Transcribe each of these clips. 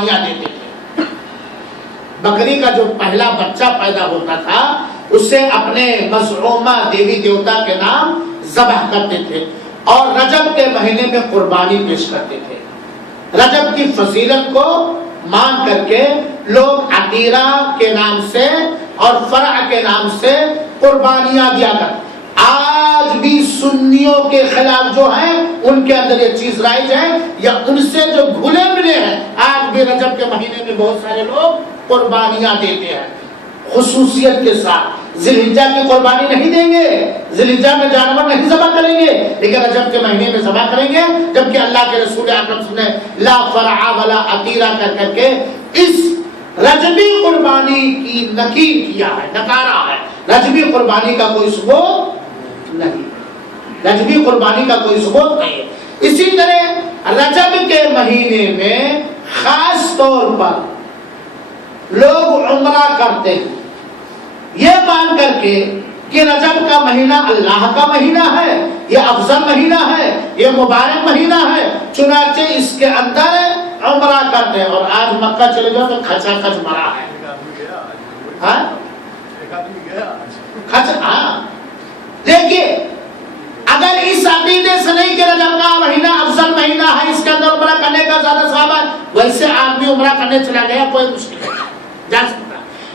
دیتے تھے. بکری کا جو پہلا بچہ پیدا ہوتا تھا اسے اپنے مزعومہ دیوی دیوتا کے نام ذبح کرتے تھے اور رجب کے مہینے میں قربانی پیش کرتے تھے. رجب کی فضیلت کو مان کر کے لوگ عقیرہ کے نام سے اور فرع کے نام سے قربانیاں دیا کرتے. آج بھی سنیوں کے خلاف جو ہیں ان کے اندر یہ چیز رائج ہے یا ان سے جو گھلے ملے ہیں, آج بھی رجب کے مہینے میں بہت سارے لوگ قربانیاں دیتے ہیں خصوصیت کے ساتھ. ذی الحجہ کی قربانی نہیں دیں گے, ذی الحجہ میں جانور نہیں ذبح کریں گے, لیکن رجب کے مہینے میں ذبح کریں گے, جبکہ اللہ کے رسول اکرم صلی اللہ علیہ وسلم نے لا فرع ولا عقیرہ کر کے اس رجبی قربانی کی نکیر کیا ہے, نکارا ہے. رجبی قربانی کا کوئی ثبوت نہیں, رجبی قربانی کا کوئی ثبوت نہیں ہے. اسی طرح رجب کے مہینے میں خاص طور پر لوگ عمرہ کرتے ہیں یہ مان کر کے کہ رجب کا مہینہ اللہ کا مہینہ ہے, یہ افضل مہینہ ہے, یہ مبارک مہینہ ہے, چنانچہ اس کے اندر عمرہ کرتے ہیں. اور آج مکہ چلے جاؤ تو کھچا کھچ مرا ہے. دیکھیے اگر اس عقیدے سے نہیں کہ رجب کا مہینہ افضل مہینہ ہے, اس کے اندر عمرہ کرنے کا زیادہ ثواب ہے, ویسے آدمی عمرہ کرنے چلا گیا کوئی مشکل نہیں جا سکتا.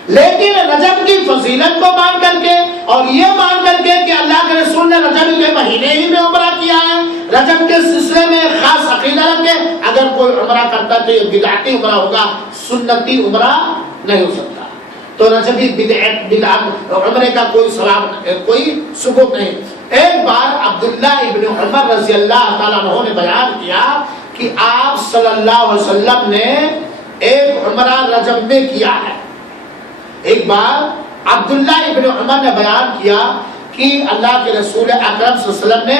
لیکن رجب کی فضیلت کو مان کر کے اور یہ مان کر کے کہ اللہ کے رسول نے رجب کے مہینے ہی میں عمرہ کیا ہے, رجب کے سلسلے میں خاص عقیدہ رکھے, اگر کوئی عمرہ کرتا تو یہ بدعتی عمرہ ہوگا, سنتی عمرہ نہیں ہو سکتا. تو رجبی بدعت عمرے کا کوئی ثواب کوئی ثبوت نہیں. ایک بار عبداللہ ابن عمر رضی اللہ تعالیٰ عنہ نے بیان کیا کہ آپ صلی اللہ علیہ وسلم نے ایک عمرہ رجب میں کیا ہے. ایک بار عبداللہ ابن عمر نے بیان کیا کہ اللہ کے رسول اکرم صلی اللہ علیہ وسلم نے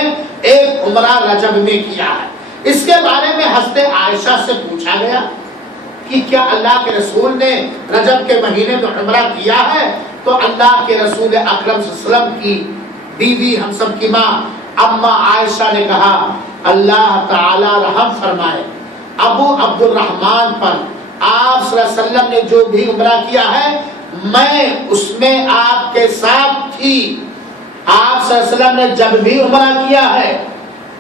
ایک عمرہ رجب میں کیا ہے. اس کے بارے میں حضرت عائشہ سے پوچھا گیا کہ کیا اللہ کے رسول نے رجب کے مہینے میں عمرہ کیا ہے؟ تو اللہ کے رسول اکرم صلی اللہ علیہ وسلم کی بیوی ہم سب کی ماں اما عائشہ نے کہا اللہ تعالی رحم فرمائے ابو عبد الرحمن پر, آپ صلی اللہ علیہ وسلم نے جو بھی عمرہ کیا ہے میں اس میں آپ کے ساتھ تھی. آپ صلی اللہ علیہ وسلم نے جب بھی عمرہ کیا ہے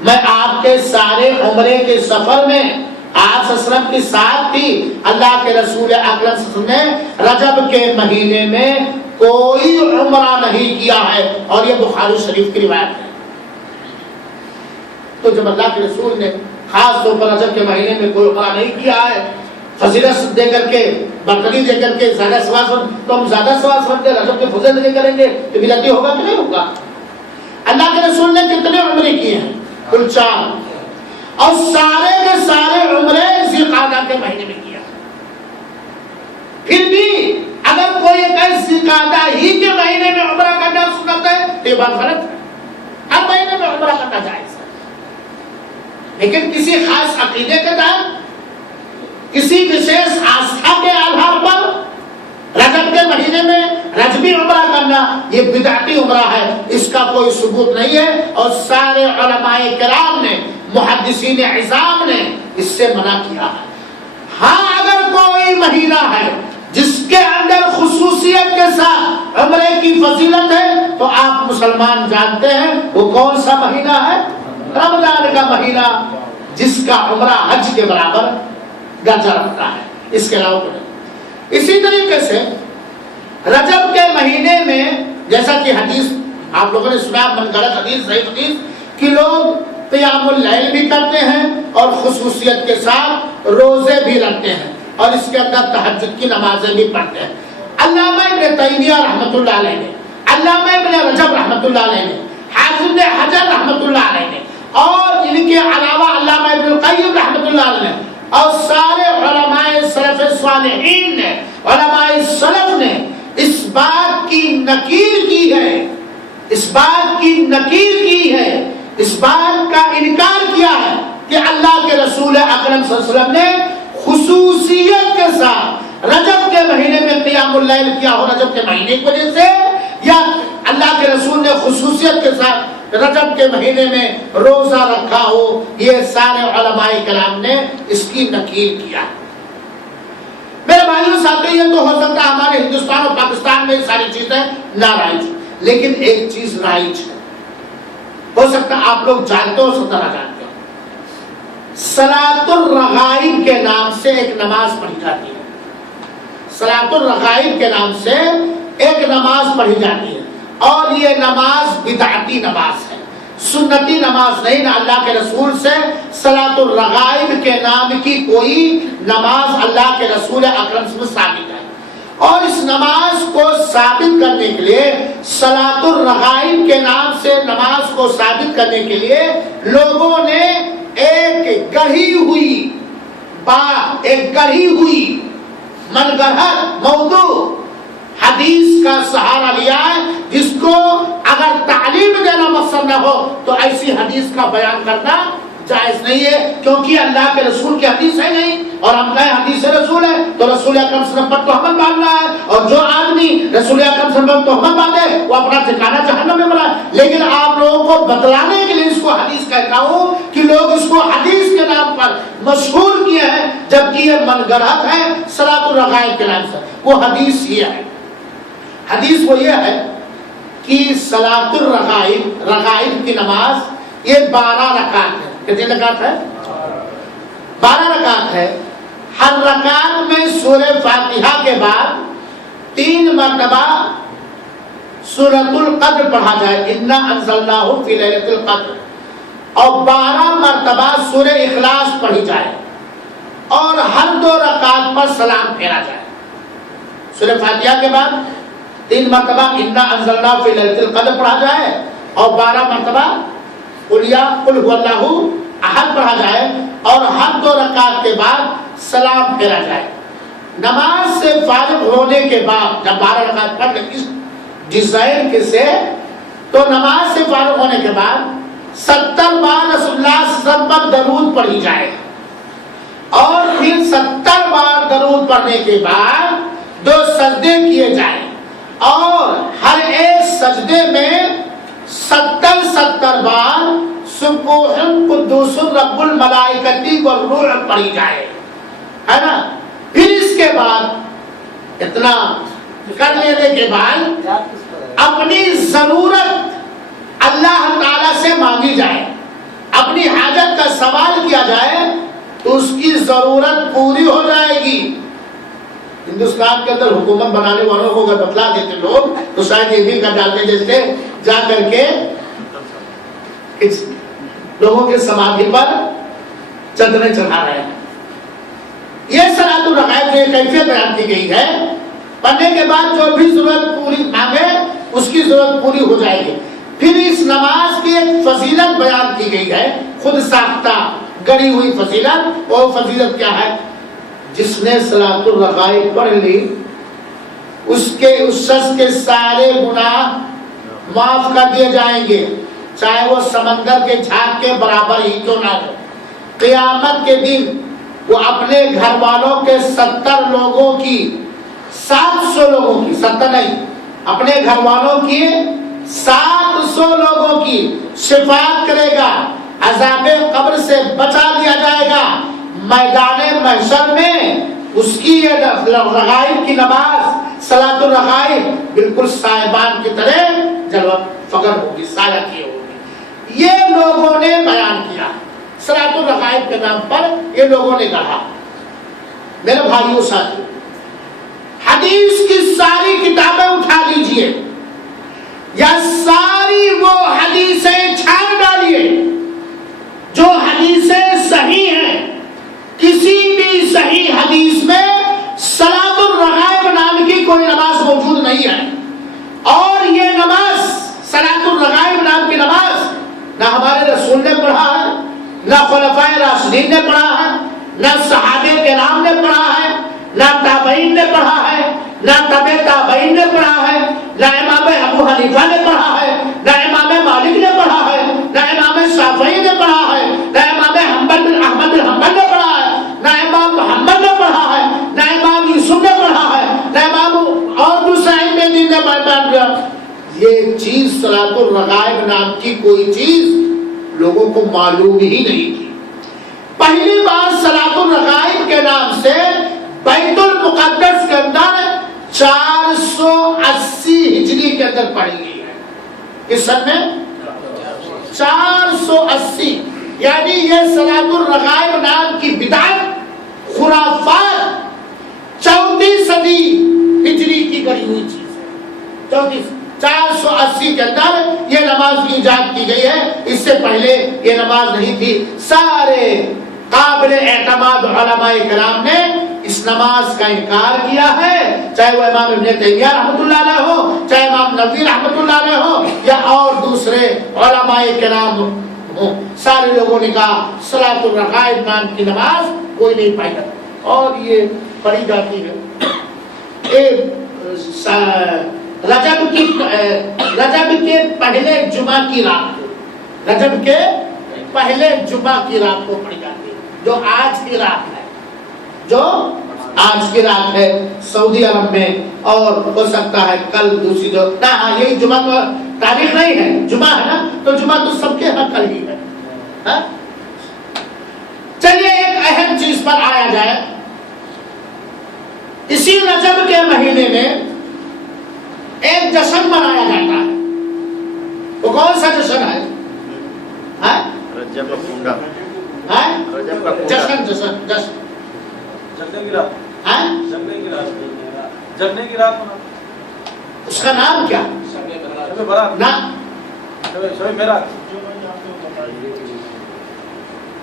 میں آپ کے سارے عمرے کے سفر میں آپ صلی اللہ علیہ وسلم کے ساتھ تھی. اللہ کے رسول اکرم صلی اللہ علیہ وسلم نے رجب کے مہینے میں کوئی عمرہ نہیں کیا ہے, اور یہ بخاری شریف کی روایت ہے. تو جب اللہ کے رسول نے خاص طور پر رجب کے مہینے میں کوئی عمرہ نہیں کیا ہے, فضیلت دے کر کے, برکتی دے کر کے زیادہ ثواب, تو ہم زیادہ ثواب سمجھتے رجب کے فضیلت دے کریں گے تو بدعتی ہوگا کہ نہیں ہوگا؟ اللہ کے رسول نے کتنے عمرے کیے ہیں؟ کل 4, اور سارے کے سارے عمرے ذی القعدہ کے مہینے میں کیا. پھر بھی اگر کوئی کہے ذی القعدہ ہی کے مہینے میں عمرہ کرنا سنت ہے تو یہ بات غلط ہے. ہر مہینے میں عمرہ کرنا جائز ہے, لیکن کسی خاص عقیدے کے تحت, کسی وشیش آستھا کے آدھار پر رجب کے مہینے میں رجبی عمرہ کرنا یہ بدعتی عمرہ ہے, اس کا کوئی ثبوت نہیں ہے. اور سارے علماء کرام نے, محدثین عظام نے اس سے منع کیا ہے. ہاں اگر کوئی مہینہ ہے جس کے اندر خصوصیت کے ساتھ عمرے کی فضیلت ہے تو آپ مسلمان جانتے ہیں وہ کون سا مہینہ ہے؟ رمضان کا مہینہ, جس کا عمرہ حج کے برابر درجہ رکھتا ہے, اس کے علاوہ نہیں. اسی طریقے سے رجب کے مہینے میں جیسا کہ حدیث آپ لوگوں نے سنا, من غلط حدیث صحیح حدیث کہ لوگ قیام اللیل بھی کرتے ہیں اور خصوصیت کے ساتھ روزے بھی رکھتے ہیں, اور اس کے اندر تہجد کی نمازیں بھی پڑھتے ہیں. علامہ ابن تیمیہ رحمۃ اللہ علیہ نے, علامہ ابن رجب رحمۃ اللہ علیہ نے, حافظ ابن حجر رحمۃ اللہ علیہ نے, اور ان کے علاوہ علامہ ابن القیم رحمۃ اللہ علیہ نے, اور سارے علماء سلف صالحین نے, علماء سلف نے اس بات کی نکیر کی ہے, اس بات کی نکیر کی ہے, اس بات کا انکار کیا ہے کہ اللہ کے رسول اکرم صلی اللہ علیہ وسلم نے خصوصیت کے ساتھ رجب کے مہینے میں قیام اللیل کیا ہو, رجب کے مہینے کی وجہ سے, یا اللہ کے رسول نے خصوصیت کے ساتھ رجب کے مہینے میں روزہ رکھا ہو. یہ سارے علماء کرام نے اس کی نکیر کیا. تو ہو سکتا ہے ہمارے ہندوستان اور پاکستان میں یہ ساری چیزیں نارائج، لیکن ایک چیز رائج ہے، ہو سکتا ہے آپ لوگ جانتے ہو، سکتا نہ جانتے ہو، صلاۃ الرغائب کے نام سے ایک نماز پڑھی جاتی ہے، صلاۃ الرغائب کے نام سے ایک نماز پڑھی جاتی ہے، اور یہ نماز بدعتی نماز ہے، سنتی نماز نہیں، نہ اللہ کے رسول سے صلاۃ الرغائب کے نام کی کوئی نماز اللہ کے رسول اکرم سے ثابت ہے۔ اور اس نماز کو ثابت کرنے کے لیے، صلاۃ الرغائب کے نام سے نماز کو ثابت کرنے کے لیے لوگوں نے ایک گڑھی ہوئی بات، ایک گڑھی ہوئی من گڑھت موضوع حدیث کا سہارا لیا ہے، جس کو اگر تعلیم دینا مقصد نہ ہو تو ایسی حدیث کا بیان کرنا جائز نہیں ہے، کیونکہ اللہ کے رسول کی حدیث ہے نہیں، اور ہم کہیں حدیث رسول ہے تو رسول اکرم صلی اللہ علیہ وسلم پر تہمت باندھنا ہے، اور جو آدمی رسول اکرم صلی اللہ علیہ وسلم پر تہمت باندھے وہ اپنا ٹھکانہ جہنم میں بنا۔ لیکن آپ لوگوں کو بتلانے کے لیے اس کو حدیث کہتا ہوں کہ لوگ اس کو حدیث کے نام پر مشہور کیے ہیں، جبکہ یہ من گڑھت ہے صلاۃ الرغائب کے نام سے۔ وہ حدیث یہ ہے، حدیث وہ یہ ہے کہ صلاۃ الرغائب، رغائب کی نماز یہ 12 رکعت ہے۔ کتنی رکعت ہے؟ 12 رکعت ہے۔ ہر رکعت میں سورہ فاتحہ کے بعد 3 مرتبہ سورۃ القدر پڑھا جائے، انا انزلناہ فی لیلۃ القدر، اور 12 مرتبہ سورہ اخلاص پڑھی جائے، اور ہر 2 رکعت پر سلام پھیرا جائے۔ سورہ فاتحہ کے بعد 3 مرتبہ انا انزلناہ فی لیلۃ القدر پڑھا جائے، اور 12 مرتبہ قل هو اللہ احد پڑھا جائے، اور ہر 2 رکعت کے بعد سلام پھیرا جائے۔ نماز سے فارغ ہونے کے بعد جب 12 رکعت پڑھ لیں اس ڈیزائن کے سے، تو نماز سے فارغ ہونے کے بعد 70 بار رسول اللہ صلی اللہ علیہ وسلم پر درود پڑھی جائے، اور پھر 70 بار درود پڑھنے کے بعد 2 سجدے کیے جائیں، اور ہر ایک سجدے میں 70 بار سبوح قدوس رب الملائکۃ والروح پڑھی جائے، ہے نا۔ پھر اس کے بعد اتنا کر لینے کے بعد اپنی ضرورت اللہ تعالی سے مانگی جائے، اپنی حاجت کا سوال کیا جائے تو اس کی ضرورت پوری ہو جائے گی۔ ہندوستان کے اندر حکومت بنانے والوں کو اگر بتلا دیتے لوگ تو شاید یہ بھی کر ڈالتے، جیسے جا کر کے لوگوں کے سمادھی پر چندریں چڑھا رہے ہیں۔ یہ صلاۃ الرغائب کی کیفیت بیان کی گئی ہے، پڑھنے کے بعد جو بھی ضرورت پوری مانگے اس کی ضرورت پوری ہو جائے گی۔ پھر اس نماز کی ایک فضیلت بیان کی گئی ہے، خود ساختہ گڑی ہوئی فضیلت۔ وہ فضیلت کیا ہے؟ جس نے صلاۃ الرغائب پڑھ لی اس شخص کے سارے گناہ معاف کر دیے جائیں گے، چاہے وہ سمندر کے جھاگ کے برابر ہی کیوں نہ ہو۔ قیامت کے دن وہ اپنے گھر والوں کے 70 لوگوں کی 700 لوگوں کی 70 نہیں، اپنے گھر والوں کی 700 لوگوں کی شفاعت کرے گا، عذاب قبر سے بچا دیا جائے گا۔ میدان محشر میں اس کی یہ رغائب کی نماز صلاۃ الرغائب بالکل صاحبان کی طرح جلوہ فخر ہوگی، سایہ کی ہوگی۔ یہ لوگوں نے بیان کیا صلاۃ الرغائب کے نام پر، یہ لوگوں نے کہا۔ میرے بھائیوں ساتھیوں، حدیث کی ساری کتابیں اٹھا لیجئے یا ساری وہ حدیثیں چھان ڈالیے جو حدیثیں صحیح ہیں، کسی بھی صحیح حدیث میں صلاۃ الرغائب نام کی کوئی نماز موجود نہیں ہے۔ اور یہ نماز صلاۃ الرغائب نام کی نماز نہ ہمارے رسول نے پڑھا ہے، نہ خلفائے راشدین نے پڑھا ہے، نہ صحابہ کرام نے پڑھا ہے، نہ تابعین نے پڑھا ہے، نہ تبع تابعین نے پڑھا ہے، نہ امام ابو حنیفہ نے پڑھا ہے، نہ امام مالک نے پڑھا ہے، نہ امام شافعی نے پڑھا ہے، نہ امام احمد بن حنبل نے پڑھا ہے، نہ امام محمد نے پڑھا ہے، نہ امام یوسف نے پڑھا ہے، نہ امام اور دوسرے ائمہ دین نے پڑھا۔ یہ چیز صلاۃ الرغائب نام کی کوئی چیز لوگوں کو معلوم ہی نہیں تھی۔ پہلی بار صلاۃ الرغائب کے نام سے بیت المقدس کے اندر 480 ہجری کے اندر پڑھی گئی ہے. اس سن میں 480، یعنی یہ صلاۃ الرغائب نام کی بدعت، خرافات 34 صدی ہجری کی گڑی ہوئی چیز ہے. 480 کے اندر یہ نماز کی ایجاد کی گئی ہے. اس سے پہلے یہ نماز نہیں تھی. سارے قابل اعتماد علماء کرام نے اس نماز کا انکار کیا ہے، چاہے وہ امام ابن تیمیہ رحمۃ اللہ علیہ ہو، چاہے امام نووی رحمۃ اللہ علیہ ہو، یا اور دوسرے علماء کرام ہو. سارے لوگوں نے کہا صلاۃ الرغائب نام کی نماز کوئی نہیں پڑھتا، اور یہ پڑھی جاتی ہے رجب کے پہلے جمعہ کی رات کو، رجب کے پہلے جمعہ کی رات کو پڑھی جاتی ہے، جو آج کی رات ہے، جو آج کی رات ہے سعودی عرب میں. اور ہو سکتا ہے کل دوسری جو یہی جمعہ تو تاریخ نہیں ہے، جمعہ ہے نا، تو جمعہ تو سب کے ہاں کل ہی ہے. چلیے ایک اہم چیز پر آیا جائے. اسی رجب کے مہینے میں ایک جشن منایا جاتا ہے. وہ کون سا جشن ہے؟ رجب کا پونڈا، جشن جگنے کی رات، اس کا نام کیا؟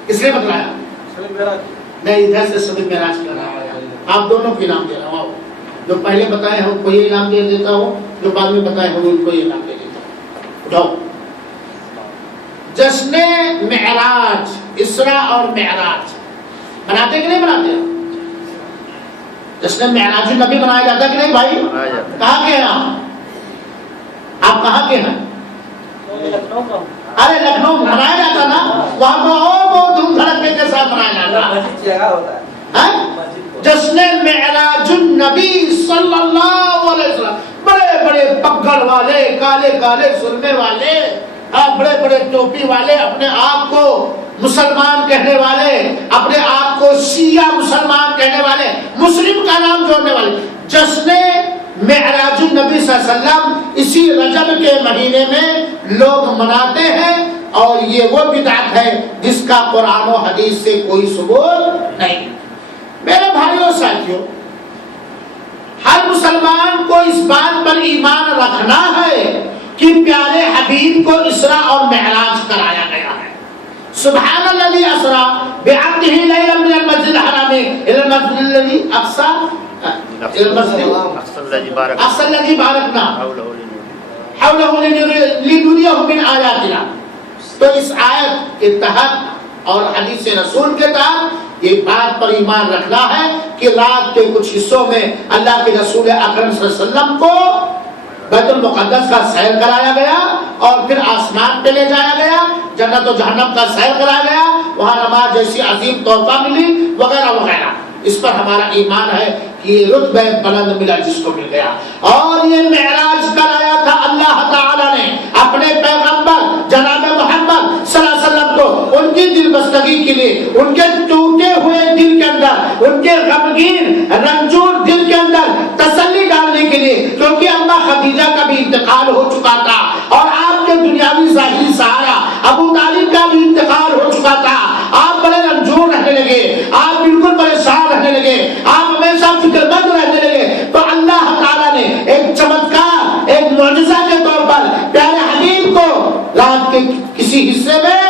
کس نے بتلایا؟ نہیں، ادھر سے شب معراج کا نام آیا. آپ دونوں کے نام دے رہا ہوں، جو پہلے بتائے ہیں ان کو یہ نام دے دیتا ہوں، جو بعد میں بتائے ہیں ان کو یہ نام دے دیتا ہوں. اٹھاؤ. جشن معراج، اسراء اور معراج مناتے کہ نہیں مناتے؟ جشن معراج النبی منایا جاتا کہ نہیں بھائی؟ کہاں کے ہیں آپ کہاں کے ہیں؟ ارے لکھنؤ منایا جاتا نا، وہاں کو اور بہت دھوم دھڑکے کے ساتھ منایا جاتا ہے. جشن معراج النبی صلی اللہ علیہ وسلم. بڑے بڑے پگڑ والے، کالے کالے سرمے والے، بڑے بڑے ٹوپی والے، اپنے آپ کو مسلمان کہنے والے، اپنے آپ کو شیعہ مسلمان کہنے والے، مسلم کا نام جوڑنے والے. جشن معراج النبی صلی اللہ علیہ وسلم اسی رجب کے مہینے میں لوگ مناتے ہیں، اور یہ وہ بدعت ہے جس کا قرآن و حدیث سے کوئی ثبوت نہیں. میرے بھائیوں ساتھیوں، ہر مسلمان کو اس بات پر ایمان رکھنا ہے کہ پیارے حبیب کو اسراء اور معراج کرایا گیا ہے. سبحان الذی اسرا بعبدہ لیلا من المسجد الحرام الی المسجد الذی اقصى اقصى الذی بارکنا حولہ لنریہ من آیاتنا. تو اس آیت کے تحت اور حدیث رسول کے تحت یہ بات پر ایمان رکھنا ہے کہ رات کے کچھ حصوں میں اللہ کے رسول اکرم صلی اللہ علیہ وسلم کو بیت المقدس کا سیر کرایا گیا، اور پھر آسمان پہ لے جایا گیا، جنت و جہنم کا سیر کرایا گیا، وہاں نماز جیسی عظیم تحفہ ملی، وغیرہ وغیرہ. اس پر ہمارا ایمان ہے کہ یہ رتبہ بلند ملا جس کو مل گیا. اور یہ معراج کرایا تھا اللہ تعالی نے اپنے پیغمبر جناب محمد صلی اللہ علیہ وسلم کو، ان کی دل بستگی کے لیے، ان کے ٹوٹے ہوئے دل کے اندر، ان کے غمگین رنجور دل کے اندر تسلی ڈالنے کے لیے، کیونکہ اما خدیجہ کا بھی انتقال ہو چکا تھا، اور آپ کے دنیاوی ظاہری سہارا ابو طالب کا بھی انتقال ہو چکا تھا. آپ بڑے رنجور رہنے لگے، آپ بالکل پریشان رہنے لگے، آپ ہمیشہ فکر مند رہنے لگے. تو اللہ تعالیٰ نے ایک چمتکار، ایک معجزہ کے طور پر پیارے حبیب کو رات کے کسی حصے میں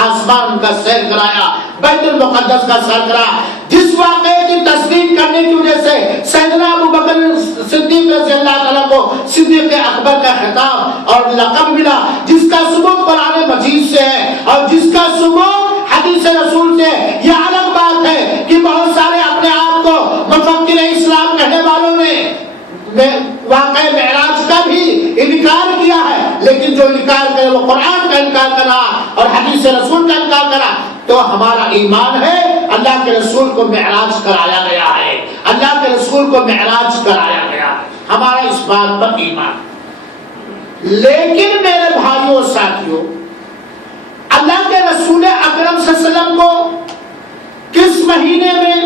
آسمان کا سیر کرایا، بیت المقدس کا سیر کرایا، جس واقعے کی تصدیق کرنے کی وجہ سے سیدنا ابو بکر صدیق رضی اللہ تعالیٰ کو صدیق اکبر کا خطاب اور لقب ملا، جس کا ثبوت قرآن مجید سے ہے اور جس کا ثبوت حدیث رسول سے. یہ الگ بات ہے کہ بہت سارے اپنے آپ کو مفکر اسلام کہنے والوں نے واقع معراج کا بھی انکار کیا ہے، لیکن جو انکار کرے وہ قرآن کا انکار کرا اور حدیث رسول کا انکار کرا. تو ہمارا ایمان ہے اللہ کے رسول کو معراج کرایا گیا ہے، اللہ کے رسول کو معراج کرایا گیا ہے، ہمارا اس بات پر ایمان. لیکن میرے بھائیوں ساتھیوں، اللہ کے رسول اکرم صلی اللہ علیہ وسلم کو کس مہینے میں،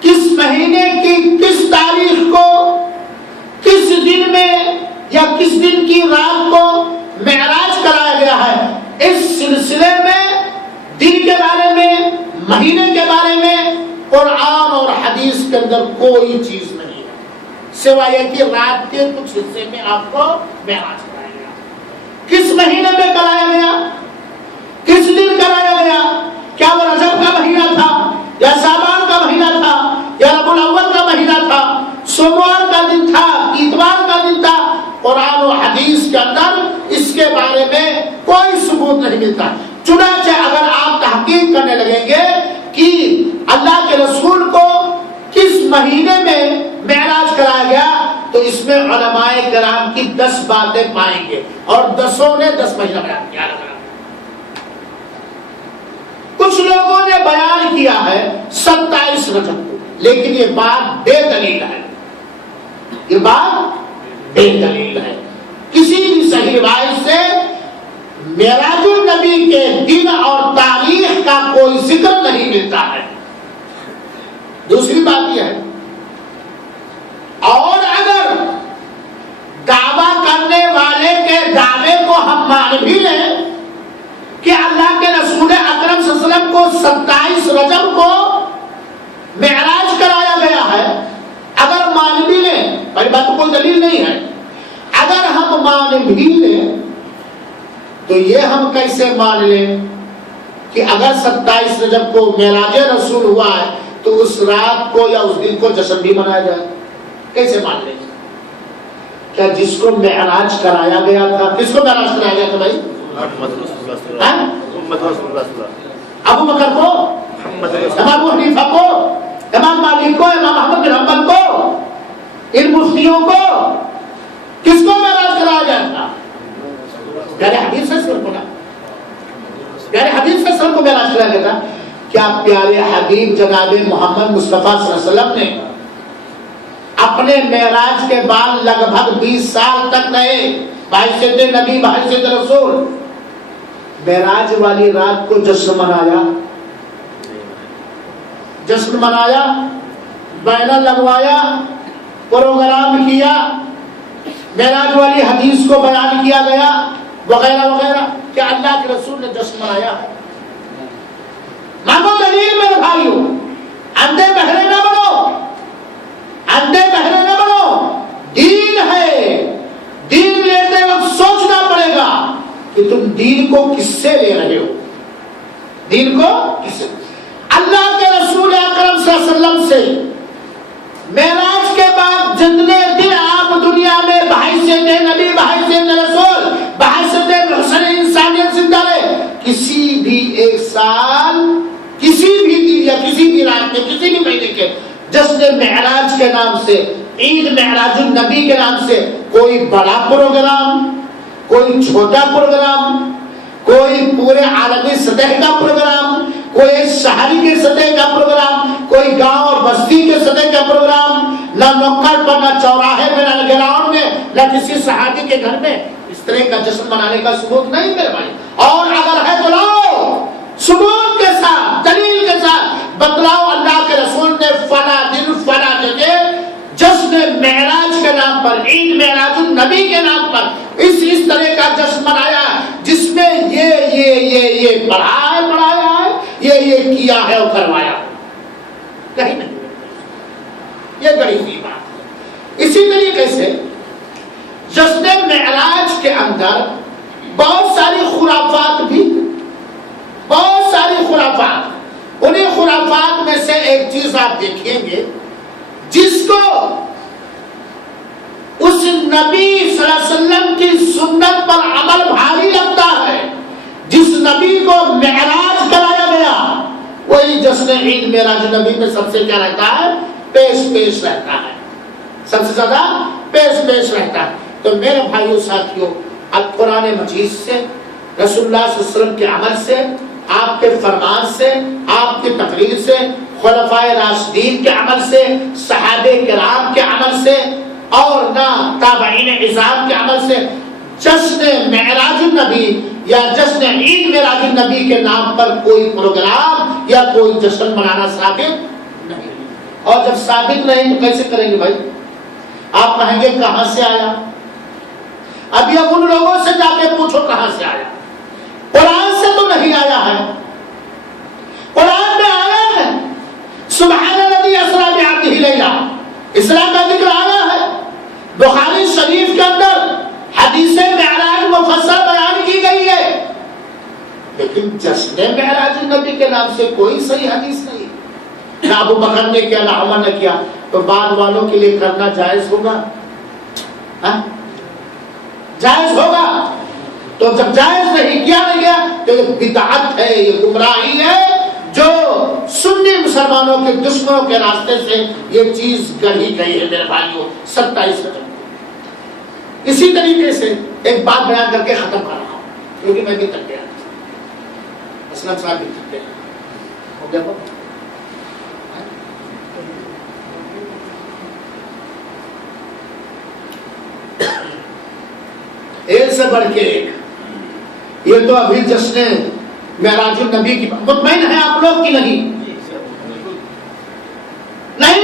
کس مہینے کی کس تاریخ کو کس دن کی رات کو معراج کرایا گیا ہے، اس سلسلے میں دن کے بارے میں، مہینے کے بارے میں قرآن اور حدیث کے اندر کوئی چیز نہیں ہے، سوائے کہ رات کے کچھ حصے میں آپ کو معراج کرایا گیا۔ کس مہینے میں کرایا گیا، کس دن کرایا گیا؟ کیا وہ رجب کا مہینہ تھا یا شعبان کا مہینہ تھا یا ربیع الاول کا مہینہ تھا، سوموار کا دن تھا، اتوار کا دن تھا؟ قرآن و حدیث کے اندر اس کے بارے میں کوئی ثبوت نہیں ملتا۔ چنانچہ اگر آپ تحقیق کرنے لگیں گے کہ اللہ کے رسول کو کس مہینے میں معراج کرایا گیا تو اس میں علماء کرام کی 10 باتیں پائیں گے، اور 10 نے 10 مہینہ بیان کیا۔ کچھ لوگوں نے بیان کیا ہے 27 رجب کو، لیکن یہ بات بے دلیل ہے، یہ بات بے دلیل ہے۔ کسی بھی صحیح روایت سے معراج النبی کے دن اور تاریخ کا کوئی ذکر نہیں ملتا ہے۔ دوسری بات یہ ہے، اور اگر دعویٰ کرنے والے کے دعوے کو ہم مان بھی لیں کہ اللہ کے رسول اکرم صلی اللہ علیہ وسلم کو 27 رجب کو معراج کرایا گیا ہے، اگر مان بھی لیں، بھائی بات کوئی دلیل نہیں ہے، اگر ہم مان بھی لیں تو یہ ہم کیسے مان لیں کہ اگر 27 رجب کو معراج رسول ہوا ہے تو اس رات کو یا اس دن کو جشن بھی منایا جائے؟ کیسے مان لیں؟ کیا جس کو معراج کرایا گیا تھا، کس کو معراج کرایا گیا تھا بھائی؟ ابو بکر کو، امام ابو حنیفہ کو، امام مالک کو، امام احمد بن حنبل کو، ان مفتیوں کو کس کو معراج کرایا گیا تھا؟ پیارے حبیب صلی اللہ علیہ وسلم، پیارے حبیب صلی اللہ علیہ وسلم کو معراج کرایا گیا تھا۔ کیا پیارے حبیب جناب محمد مصطفیٰ صلی اللہ علیہ وسلم نے اپنے معراج کے بعد لگ بھگ 20 سال تک رہے بحیثیت نبی، بحیثیت رسول، معراج والی رات کو جشن منایا؟ جشن منایا، بینر لگوایا، پروگرام کیا، معراج والی حدیث کو بیان کیا گیا وغیرہ وغیرہ؟ کیا اللہ کے رسول نے جشن منایا ہے؟ مانگو دلیل میرے بھائیو، اندھے بہرے نہ بنو، اندھے بہرے نہ بنو۔ دین ہے، دین لیتے وقت سوچنا پڑے گا کہ تم دین کو کس سے لے رہے ہو، دین کو کس سے؟ اللہ کے رسول اکرم صلی اللہ علیہ وسلم سے معراج کے بعد جتنے دن آپ دنیا میں بحیثیت نبی، بحیثیت رسول، بحیثیت محسن انسانیت زندہ رہے، کسی بھی ایک سال، کسی بھی دن یا کسی بھی رات میں، کسی بھی مہینے کے جشن معراج کے نام سے، عید معراج النبی کے نام سے کوئی بڑا پروگرام، کوئی چھوٹا پروگرام، کوئی پورے عالمی سطح کا پروگرام، کوئی شہری کے سطح کا پروگرام، کوئی گاؤں اور بستی کے سطح کا پروگرام، نہ نکڑ پر، نہ چوراہے میں، نہ گراؤنڈ میں، نہ کسی صحابی کے گھر میں اس طرح کا جشن منانے کا ثبوت نہیں میرے بھائی۔ اور اگر ہے تو لاؤ ثبوت کے ساتھ، دلیل کے ساتھ بتلاؤ اللہ کے رسول نے فلاں دن فلاں جگہ جشن معراج کے نام پر، عید معراج النبی کے نام پر اس طرح کا جشن منایا جس میں یہ پڑھایا ہے، یہ کیا ہے اور کروایا، کہیں نہیں۔ یہ بڑی ہوئی بات ہے۔ اسی طریقے سے جشن معراج کے اندر بہت ساری خرافات بھی، بہت ساری خرافات، انہیں خرافات میں سے ایک چیز آپ دیکھیں گے جس کو اس نبی صلی اللہ علیہ وسلم کی سنت پر عمل بھاری لگتا ہے، جس نبی کو معراج کرایا گیا، وہی جشن عید معراج نبی میں سب سے کیا رہتا ہے؟ پیش رہتا ہے، سب سے زیادہ پیش رہتا ہے۔ تو میرے بھائیوں ساتھیوں، اب قرآن مجید سے، رسول اللہ صلی اللہ علیہ وسلم کے عمل سے، آپ کے فرمان سے، آپ کی تقریر سے، خلفائے راشدین کے عمل سے، صحابہ کرام کے عمل سے، اور نہ تابعین عظام کے عمل سے جشن معراج النبی یا جشن عید معراج النبی کے نام پر کوئی پروگرام یا کوئی جشن منانا ثابت نہیں۔ اور جب ثابت نہیں تو کیسے کریں گے بھائی؟ آپ کہیں گے کہاں سے آیا؟ اب یہ ان لوگوں سے جا کے پوچھو کہاں سے آیا. قرآن سے تو نہیں آیا ہے. قرآن میں آیا ہے سبحان الذی اسری بعبدہ لیلا، اسلام کا ذکر آیا ہے. بخاری شریف کے اندر حدیث معراج مفصل بیان کی گئی ہے، لیکن جشن معراج النبی کے نام سے کوئی صحیح حدیث نہیں. نہ ابو بکر نے کیا نہ عمر نے کیا، تو بعد والوں کے لیے کرنا جائز ہوگا؟ جائز ہوگا؟ تو جب جائز نہیں کیا نہیں گیا تو یہ بدعت ہے، یہ گمراہی ہے جو سنی مسلمانوں کے دشمنوں کے راستے سے یہ چیز گڑھی گئی ہے. میرے بھائیوں 27 ختم. اسی طریقے سے ایک بات بیان کر کے ختم کر رہا ہوں کیونکہ میں بھی تھک گیا، اسلم صاحب بھی تھک گیا. ہو گیا بابا؟ ایک سے بڑھ کے ایک. یہ تو ابھی جشن معراج النبی کی مطمئن ہے آپ لوگ کی نہیں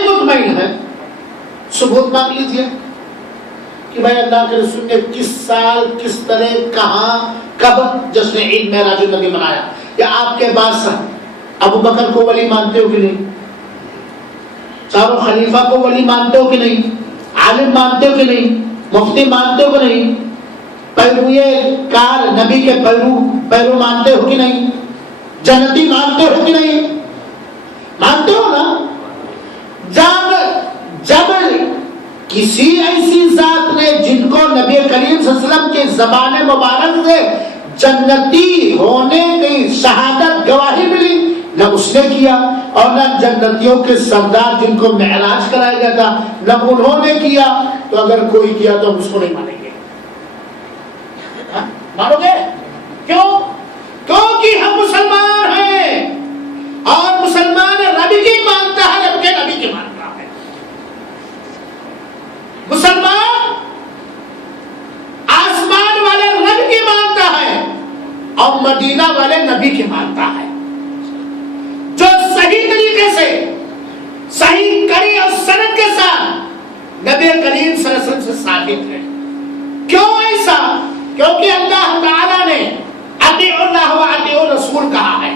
مطمئن ہے؟ ثبوت مانگ لیجئے کہ بھائی اللہ کے رسول نے کس سال کس طرح کہاں کب جشن عید معراج النبی منایا. یا آپ کے پاس ابو بکر کو ولی مانتے ہو کہ نہیں؟ چاروں خلیفہ کو ولی مانتے ہو کہ نہیں؟ عالم مانتے ہو کہ نہیں؟ مفتی مانتے ہو کہ نہیں؟ پیروئے کار نبی کے پیرو مانتے ہو کہ نہیں؟ جنتی مانتے ہو کہ نہیں؟ مانتے ہو نا؟ جب کسی ایسی ذات نے جن کو نبی کریم صلی اللہ علیہ وسلم کے زبان مبارک سے جنتی ہونے کی شہادت گواہی ملی، نہ اس نے کیا اور نہ جنتیوں کے سردار جن کو معراج کرایا گیا تھا نہ انہوں نے کیا. تو اگر کوئی کیا تو ہم اس کو نہیں مانیں گے. مانو گے؟ کیوں؟ کیونکہ ہم مسلمان ہیں اور مسلمان رب کی مانتا ہے، رب کے نبی کی مانتا ہے. مسلمان آسمان والے رب کی مانتا ہے اور مدینہ والے نبی کی مانتا ہے، جو صحیح طریقے سے صحیح کری اور سند کے ساتھ نبی کریم صلی اللہ علیہ وسلم سے ثابت ہے. کیوں ایسا؟ کیونکہ اللہ تعالیٰ نے اطیعوا اللہ واطیعوا الرسول کہا ہے.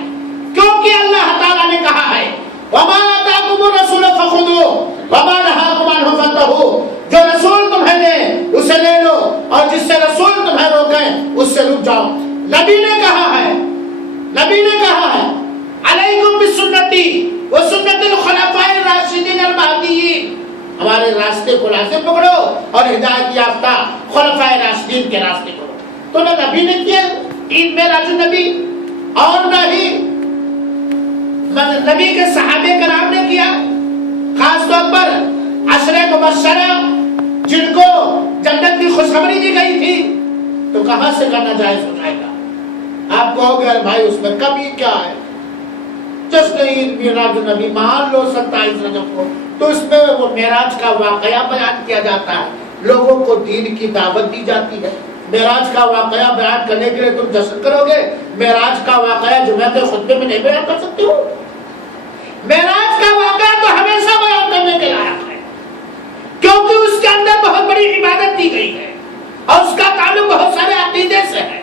کیونکہ اللہ تعالیٰ نے کہا ہے وما آتاکم الرسول فخذوہ وما نہاکم عنہ فانتہوا، جو رسول تمہیں دے اسے لے لو اور جس سے رسول تمہیں روکے اس سے رک جاؤ. نبی نے کہا ہے علیکم بسنتی وسنت الخلفاء الراشدین المہدیین، ہمارے راستے کو لازم پکڑو اور ہدایت یافتہ خلفاء راشدین کے راستے پکڑو. تو نہ نبی نے کیا عید معراج النبی اور نہ ہی نبی کے صحابہ کرام نے کیا. خاص طور پر عشرہ مبشرہ جن کو جنت کی خوشخبری دی گئی تھی، تو کہاں سے کرنا جائز ہو جائے گا؟ آپ کہو گے بھائی اس میں کمی کیا ہے؟ جشن عید معراج النبی مان لو 27 رجب کو، تو اس میں وہ معراج کا واقعہ بیان کیا جاتا ہے، لوگوں کو دین کی دعوت دی جاتی ہے. معراج کا واقعہ بیان کرنے کے لیے تم جشن کرو گے؟ معراج کا واقعہ جمعہ کے خطبے میں نہیں بیان کر سکتے ہو؟ معراج کا واقعہ تو ہمیشہ بیان کرنے کے لائق ہے، کیونکہ اس کے اندر بہت بڑی عبادت دی گئی ہے اور اس کا تعلق بہت سارے عقیدے سے ہے.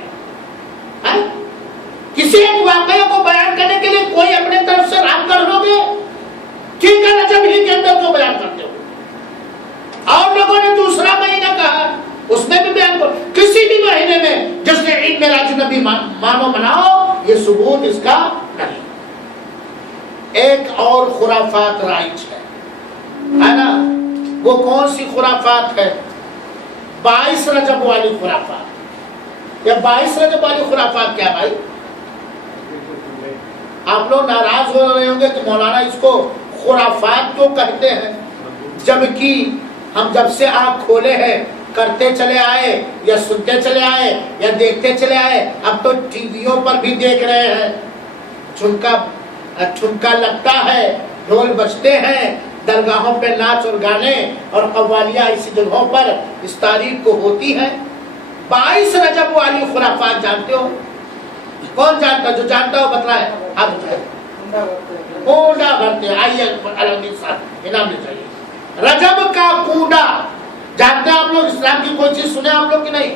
کسی ایک واقعہ کو بیان کرنے کے لیے کوئی اپنے طرف سے رام کر لو گے؟ ٹھیک ہے، رجب ہی کے اندر کیوں بیان کرتے ہو؟ اور لوگوں نے دوسرا مہینہ کہا اس میں بھی بیان کرو. کسی بھی مہینے میں جس نے عید معراج النبی مانو مناؤ، یہ ثبوت اس کا نہیں. ایک اور خرافات رائج ہے نا، وہ کون سی خرافات ہے؟ 22 رجب والی خرافات. یہ 22 رجب والی خرافات کیا بھائی؟ آپ لوگ ناراض ہو رہے ہوں گے کہ مولانا اس کو خرافات کیوں کہتے ہیں، جبکہ ہم جب سے آنکھ کھولے ہیں کرتے چلے آئے یا سنتے چلے آئے یا دیکھتے چلے آئے. اب تو ٹی ویوں پر بھی دیکھ رہے ہیں، ٹھمکا لگتا ہے، ڈھول بجتے ہیں، درگاہوں پہ ناچ اور گانے اور قوالیاں اسی جگہوں پر اس تاریخ کو ہوتی ہیں. 22 رجب والی خرافات جانتے ہو؟ کون جانتا؟ جو جانتا ہو بتلائے. آپ کوڈا بھرتے ہیں. آئیے علامہ صاحب انعام لے جائیے. رجب کا کوڈا جانتے ہیں آپ لوگ؟ اسلام کی کوئی چیز سنے آپ لوگ کہ نہیں؟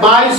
22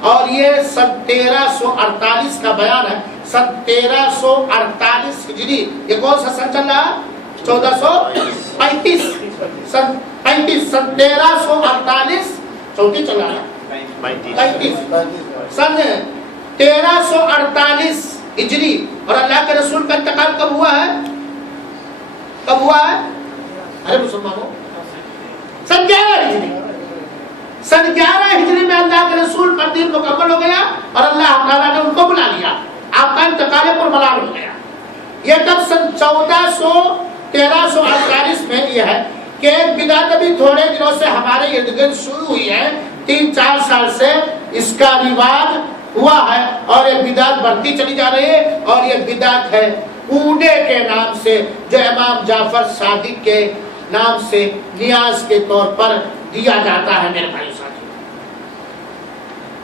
اور یہ سن 1348 کا بیان ہے. سن 1348 ہجری. یہ کون سا سن چل رہا ہے؟ 1435. سن 1348 چوتھی چل رہا ہے 35. سن 1348 ہجری. اور اللہ کے رسول کا انتقال کب ہوا ہے؟ کب ہوا ہے؟ ارے مسلمانوں، سن 11 ہجری. سن 11 ہجری میں اللہ کے رسول پر دین مکمل ہو گیا اور اللہ تعالیٰ نے ان کو بلا لیا. آپ کا انتقال پر ملال ہو گیا. یہ تب سن 1348 میں یہ ہے کہ ایک بدعت ابھی تھوڑے دنوں سے ہمارے ارد گرد شروع ہوئی ہے. 3-4 سال سے اس کا رواج ہوا ہے اور یہ بدعت بڑھتی چلی جا رہی ہے. اور یہ بدعت ہے کوڑے کے نام سے، جو امام جعفر صادق کے نام سے نیاز کے طور پر دیا جاتا ہے. میرے بھائی ساتھی،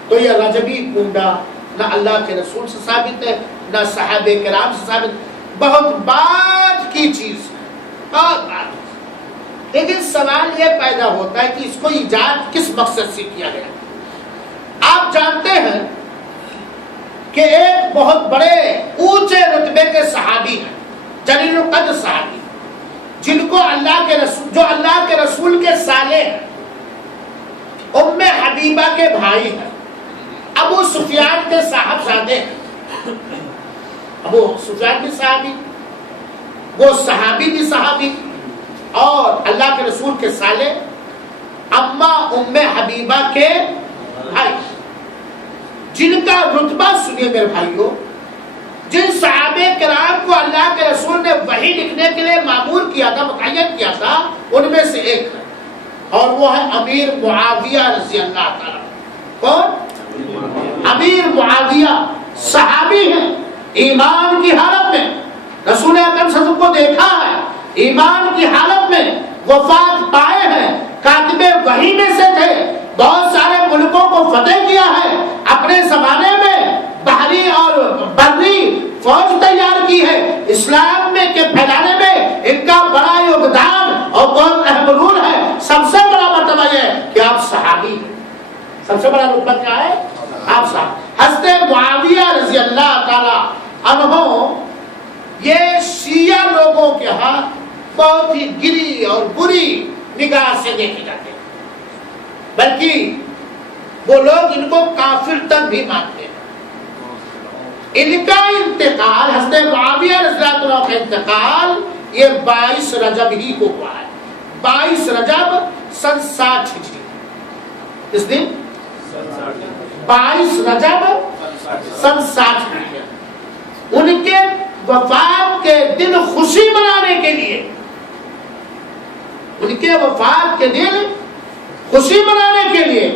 تو یہ رجبی کوڑا نہ اللہ کے رسول سے ثابت ہے نہ صحابہ کرام سے ثابت. بہت بعد کی چیز، بہت بعد. لیکن سوال یہ پیدا ہوتا ہے کہ اس کو ایجاد کس مقصد سے کیا گیا. آپ جانتے ہیں کہ ایک بہت بڑے اونچے رتبے کے صحابی ہیں، جلیل القدر صحابی، جن کو اللہ کے رسول، جو اللہ کے رسول کے سالے ہیں، ام حبیبہ کے بھائی ہیں، ابو سفیان کے صاحبزادے ہیں. ابو سفیان بھی صحابی، وہ صحابی بھی صحابی، اور اللہ کے رسول کے سالے اماں ام حبیبہ کے بھائی، جن کا رتبہ سنیے میرے بھائیوں. جن صحابہ کرام کو اللہ کے رسول نے وحی لکھنے کے لیے مامور کیا تھا، متعین کیا تھا، ان میں سے ایک ہے اور وہ ہے امیر معاویہ رضی اللہ تعالیٰ. کون؟ امیر معاویہ. صحابی ہیں، ایمان کی حالت میں رسول اکرم صلی اللہ علیہ وسلم کو دیکھا ہے، ایمان کی حالت میں وفات پائے ہیں، کاتب وحی میں سے تھے، بہت سارے ملکوں کو فتح کیا ہے، اپنے زمانے میں بحری اور بری فوج تیار کی ہے. اسلام میں کے پھیلانے میں ان کا بڑا یوگدان اور بہت اہم رول ہے. سب سے بڑا مرتبہ یہ ہے کہ آپ صحابی ہیں. سب سے بڑا رتبہ کیا ہے؟ آپ صاحب. حضرت معاویہ رضی اللہ تعالی عنہ یہ شیعہ لوگوں کے ہاں بہت ہی گری اور بری نگاہ سے دیکھے جاتے ہیں، بلکہ وہ لوگ ان کو کافر تک بھی مانتے ہیں. ان کا انتقال، حضرت معاویہ رضی اللہ عنہ کا انتقال یہ 22 رجب ہی کو ہوا ہے. 22 رجب سن 60 ہجری. اس دن 22 رجب سن 60 ہجری. ان کے وفات کے دن خوشی منانے کے لیے، ان کے وفات کے دن خوشی منانے کے لیے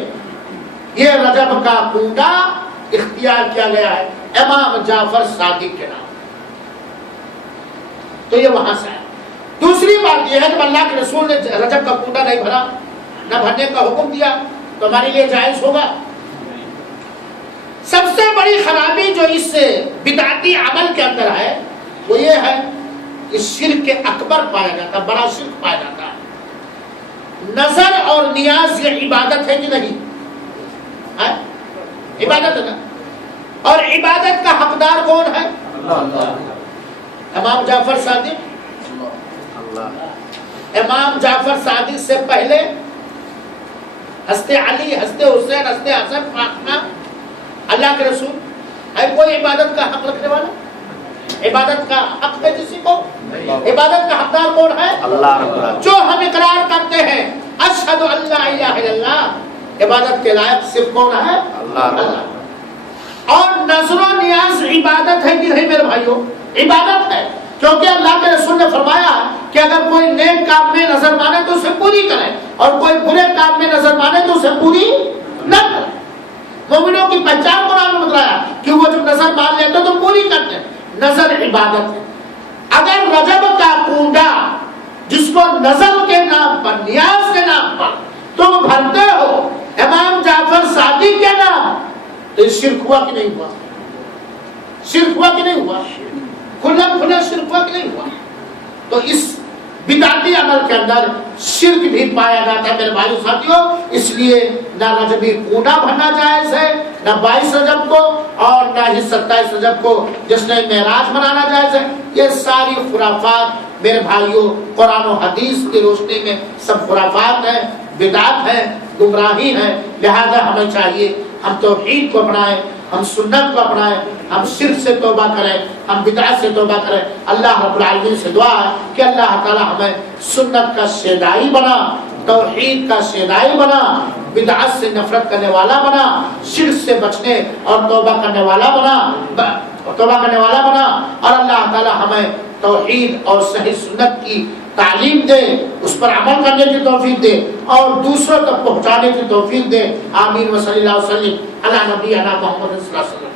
یہ رجب کا کنڈا اختیار کیا گیا ہے امام جعفر صادق کے نام. تو یہ وہاں سے ہے. دوسری بات یہ ہے کہ اللہ کے رسول نے رجب کا کنڈا نہیں بھرا، نہ بھرنے کا حکم دیا، تو ہمارے لیے جائز ہوگا؟ سب سے بڑی خرابی جو اس بدعتی عمل کے اندر ہے وہ یہ ہے کہ شرک اکبر پایا جاتا ہے، بڑا شرک پایا جاتا ہے. نظر اور نیاز یہ عبادت ہے کہ نہیں؟ ہے عبادت ہے نا. اور عبادت کا حقدار کون ہے؟ امام جعفر صادق. امام جعفر صادق سے پہلے حضرت علی، حضرت حسین، حضرت حسن، فاطمہ، اللہ کے رسول. ہے کوئی عبادت کا حق رکھنے والا؟ عبادت کا حق ہے کسی کو؟ عبادت کا حقدار کون ہے؟ اللہ. جو ہم اقرار کرتے ہیں اشہد ان لا الہ الا اللہ، عبادت کے لائق صرف کون ہے؟ اللہ. اور نظر و نیاز عبادت ہے کہ نہیں میرے بھائیوں؟ عبادت ہے، کیونکہ اللہ کے رسول نے فرمایا کہ اگر کوئی نیک کام میں نظر مانے تو اسے پوری کرے، اور کوئی برے کام میں نظر مانے تو اسے پوری نہ کرے. مومنوں کی پہچان قرآن نے بتایا کہ وہ جب نظر مان لیتے تو پوری کرتے ہیں. نظر عبادت ہے. اگر رجب کا کنڈا جس کو نظر کے نام پر، نیاز کے نام پر تم بھرتے ہو امام جعفر صادق کے نام، تو یہ شرک ہوا کہ نہیں ہوا؟ شرک ہوا کہ نہیں ہوا؟ کھلا کھلا شرک ہوا کہ نہیں ہوا؟ تو اس بدعتی عمل کے اندر شرک بھی پایا جاتا ہے میرے بھائیو ساتھیوں. اس لیے نہ رجبی کنڈا بھرنا جائز ہے نہ 22 رجب کو اور نہ ہی 27 رجب کو جشن معراج منانا جائز ہے. یہ ساری خرافات میرے بھائیوں قرآن و حدیث کی روشنی میں سب خرافات ہیں، بدعت ہیں، گمراہی ہیں. لہذا ہمیں چاہیے ہم توحید کو اپنائیں، ہم سنت کو اپنائیں، ہم شرک سے توبہ کریں، ہم بدعت سے توبہ کریں. اللہ رب العالمین سے دعا ہے کہ اللہ تعالی ہمیں سنت کا شیدائی بنا، توحید کا شیدائی بنا، بدعت سے نفرت کرنے والا بنا، شرک سے بچنے اور توبہ کرنے والا بنا، اور اللہ تعالی ہمیں توحید اور صحیح سنت کی تعلیم دے، اس پر عمل کرنے کی توفیق دے اور دوسروں تک پہنچانے کی توفیق دے. آمین و صلی اللہ وسلم علی نبینا محمد صلی اللہ علیہ وسلم.